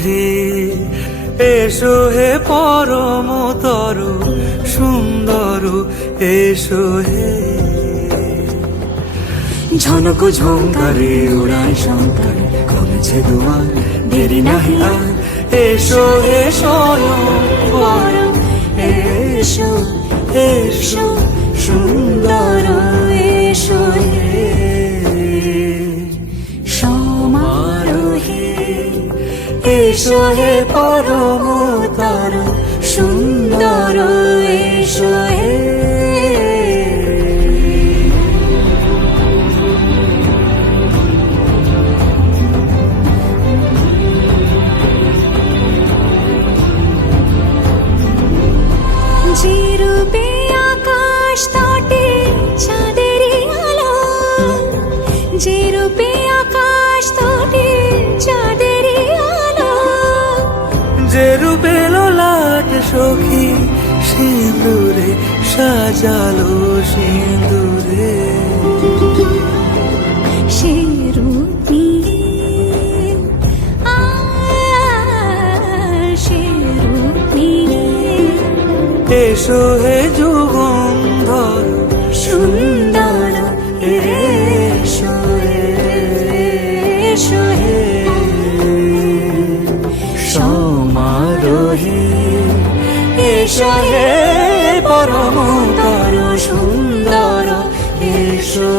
সমারোহে এসো হে পরমতর সুন্দর এসো হে। ঝনক ঝঙ্কারে উড়ায় শঙ্কারে কমেছে দুয়ার, দেরি নাহি আর এসো হে স্বয়ং পরম এসো এসো সুন্দর এসো হে। সমারোহে এসো হে পরমতর সুন্দর এসো হে। যে রূপে আকাশ তটে চাঁদেরই আলো, যে রূপে আকাশ তটে চাঁদেরই আলো, যে রূপে লোলাট সখী সিঁদুরে সাজালো সিঁদুরে। সে রূপ নিয়ে সে রূপ নিয়ে এসো হে যুগন্ধর সুন্দর এসো এসো হে। সমারোহে এসো হে পরমতর সুন্দর এসো।